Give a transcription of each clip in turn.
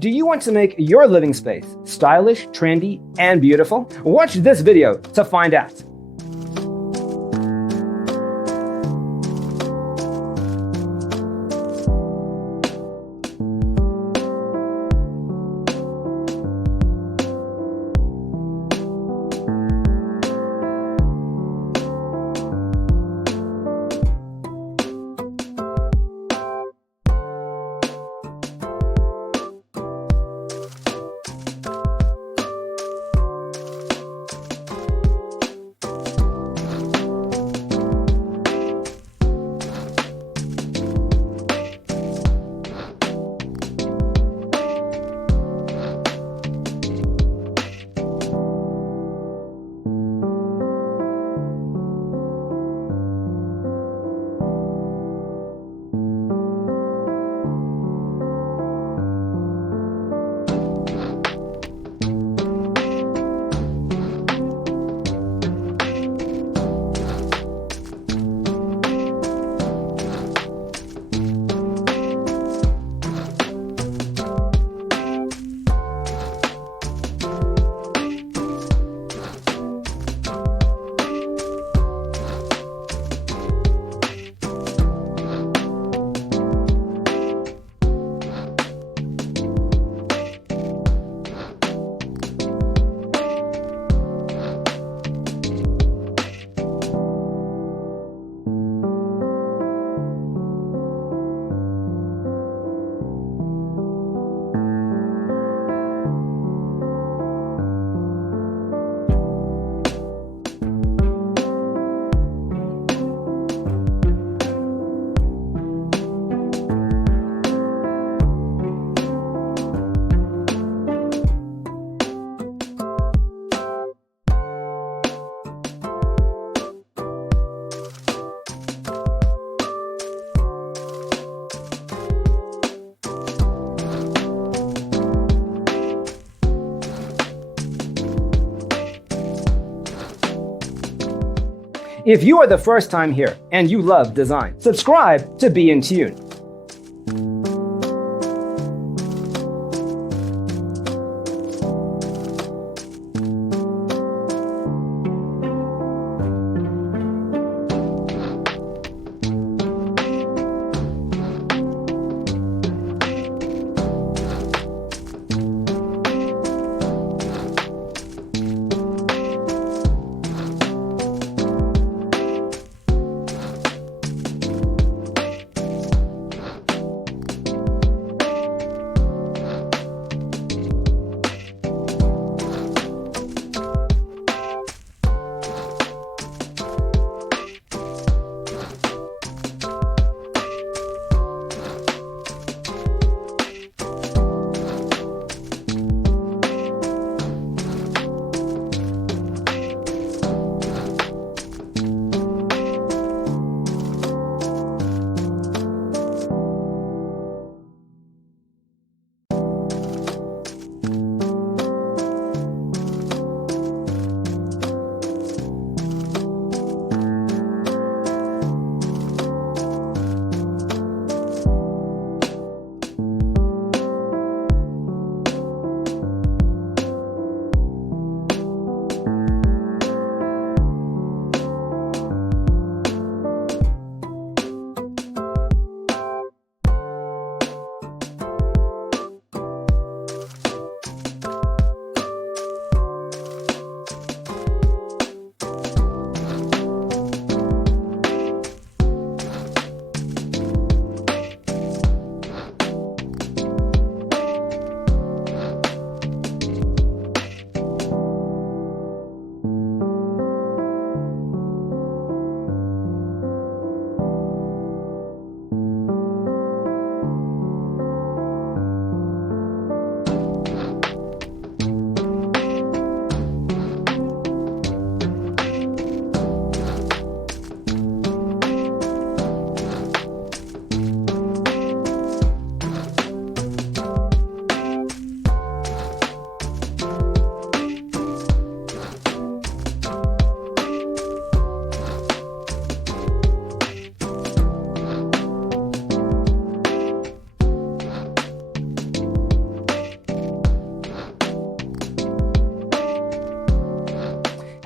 Do you want to make your living space stylish, trendy, and beautiful? Watch this video to find out. If you are the first time here and you love design, subscribe to be in tune.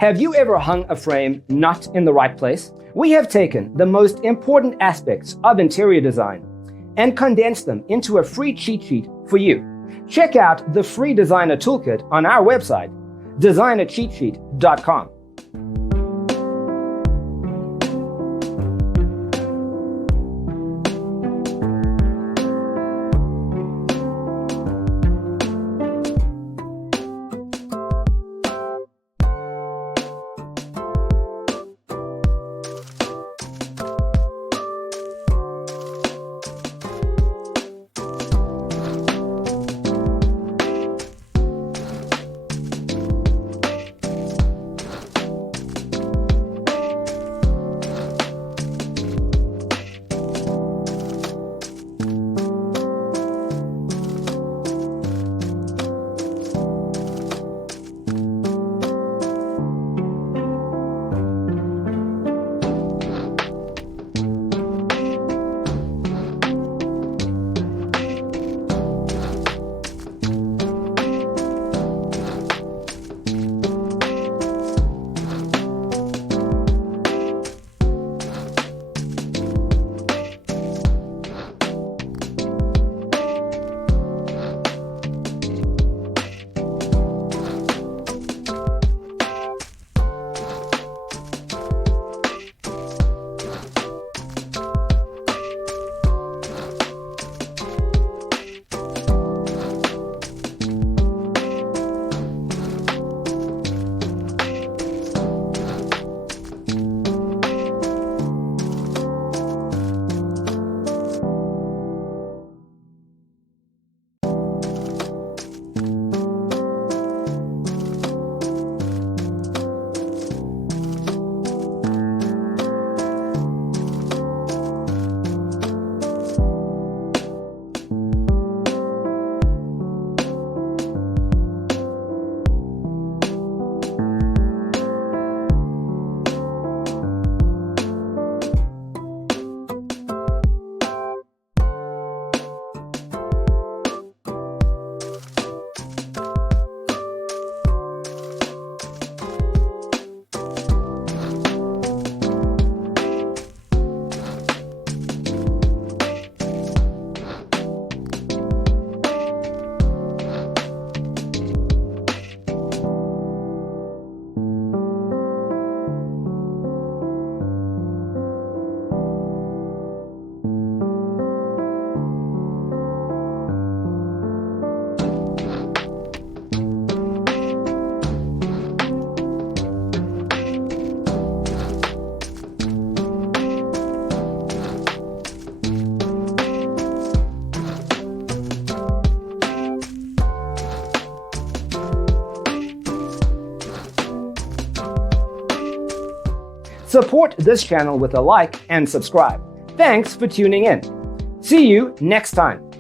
Have you ever hung a frame not in the right place? We have taken the most important aspects of interior design and condensed them into a free cheat sheet for you. Check out the free designer toolkit on our website, designercheatsheet.com. Support this channel with a like and subscribe. Thanks for tuning in. See you next time.